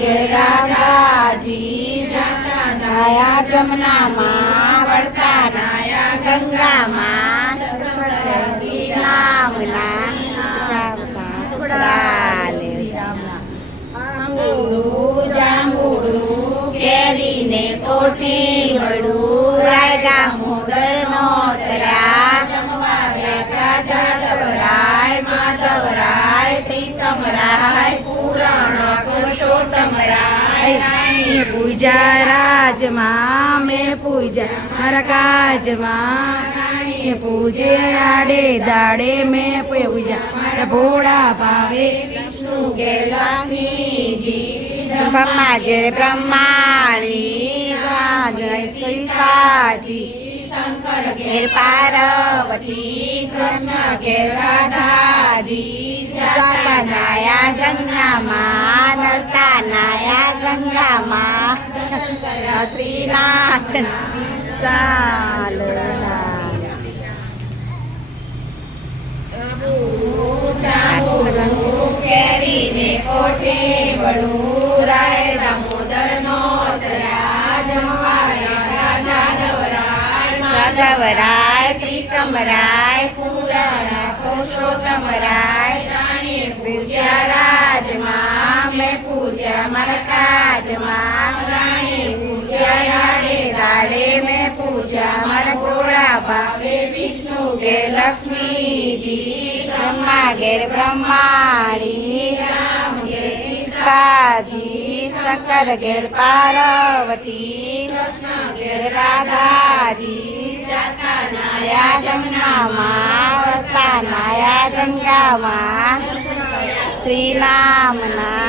ઘેર રાધાજી નાયા જમનામાં વળતા નાયા ગંગામાં શ્રી રામના જાંબુડું કેરીને કોઠી વડું રાયગા મોગલનો તર્યા જાદવરાય માધવરાય પ્રીતમરાય પુરાણ પુરુષોત્તમરાય પૂજા રાજમાં મેં પૂજા મારા કાજમાં પૂજે આડે દાડે મેં પૂજા ભોળા ભાવે વિષ્ણુ બ્રહ્મા જે બ્રહ્માણી સીતાજી શંકર ઘેર પાર્વતી કૃષ્ણ ઘેર રાધાજી જાતા નાયા ગંગામાં નરતા નાયા ગંગામાં શ્રીનાથ કેરીને કોઠી વડું રાય દામોદરનો રાધવરાય ત્રિકમરાય પુરાણ પુરુષોત્તમરાય રાણી પૂજા રાજમાં મેં પૂજા મારા કાજમાં રાણી પૂજા રાડે દાડે મેં પૂજા મારા ગોળા ભાવે વિષ્ણુ ઘેર લક્ષ્મીજી બ્રહ્મા ઘેર બ્રહ્માણી શ્યામ ઘેર સીતાજી શંકર ઘેર પાર્વતી કૃષ્ણ ઘેર રાધાજી જાતા નાયા જમનામાં વળતા નાયા ગંગામાં શ્રી રામના